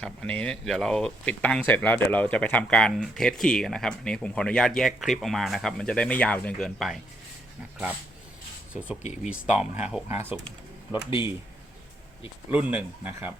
ครับอันนี้เดี๋ยวเราติดตั้งเสร็จแล้วเดี๋ยวเราจะไปทำการเทสขี่กันนะครับอันนี้ผมขออนุญาตแยกคลิปออกมานะครับ มันจะได้ไม่ยาวจนเกินไปนะครับ Suzuki V-Storm นะฮะ650รถดี อีกรุ่นหนึ่งนะครับ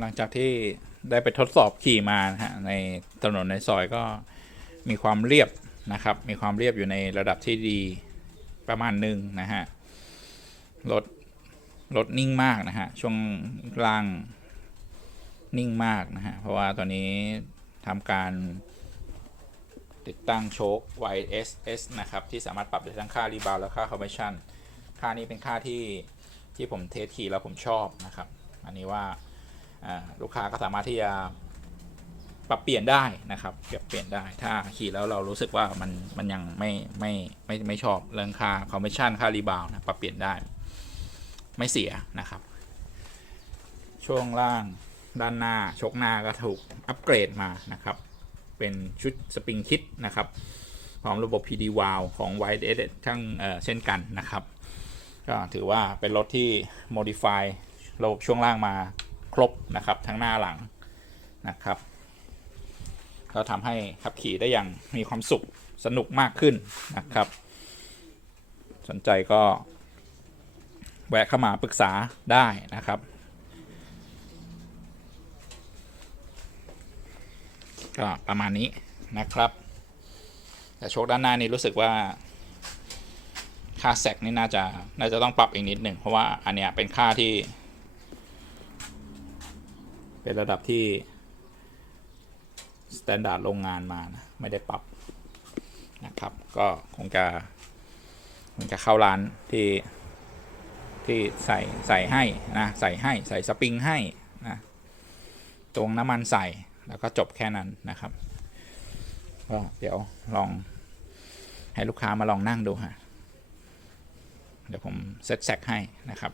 หลังจากที่ได้ไปทดสอบขี่มานะฮะในถนนในซอยก็มีความเรียบนะครับ มีความเรียบอยู่ในระดับที่ดีประมาณหนึ่งนะฮะรถรถนิ่งมากนะฮะช่วงล่างนิ่งมากนะฮะเพราะว่าตอนนี้ทำการติดตั้งโชค YSS นะครับ ที่สามารถปรับได้ทั้งค่ารีบาวและค่าคอมมิชชั่น ค่านี้เป็นค่าที่ที่ผมเทสขี่แล้วผมชอบนะครับ อันนี้ว่าอ่า ลูกค้าก็สามารถที่จะปรับเปลี่ยนได้นะครับปรับเปลี่ยนได้ถ้าขี่แล้วเรารู้สึกว่ามันมันยังไม่ไม่ไม่ไม่ชอบเรื่องค่าคอมมิชชั่นค่ารีบาวนะปรับเปลี่ยนได้ ไม่เสียนะครับ ช่วงล่างด้านหน้าชกหน้าก็ถูกอัปเกรดมานะครับ เป็นชุดสปริงคิดนะครับพร้อมระบบ PD w a l ของ White e d ทั้งเเช่นกันนะครับ ก็ถือว่าเป็นรถที่ modify ระบบช่วงล่างมา ครบนะครับทั้งหน้าหลังนะครับ ก็ทำให้ขับขี่ได้อย่างมีความสุขสนุกมากขึ้นนะครับ สนใจก็แวะเข้ามาปรึกษาได้นะครับก็ประมาณนี้นะครับ แต่โชคด้านหน้านี้รู้สึกว่าค่าแซกนี่น่าจะน่าจะต้องปรับอีกนิดหนึ่งเพราะว่าอันเนี้ยเป็นค่าที่ เป็นระดับที่สแตนดาร์ดโรงงานมานะไม่ได้ปรับนะครับ ก็คงจะคงจะเข้าร้านที่ที่ใส่ใส่ให้นะใส่ให้ใส่สปริงให้นะตรงน้ำมันใส่แล้วก็จบแค่นั้นนะครับ ก็เดี๋ยวลองให้ลูกค้ามาลองนั่งดูฮะเดี๋ยวผมเซตแซกให้นะครับ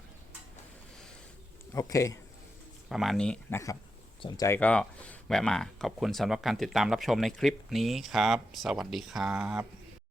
โอเค ประมาณนี้นะครับ สนใจก็แวะมาขอบคุณสำหรับการติดตามรับชมในคลิปนี้ครับ สวัสดีครับ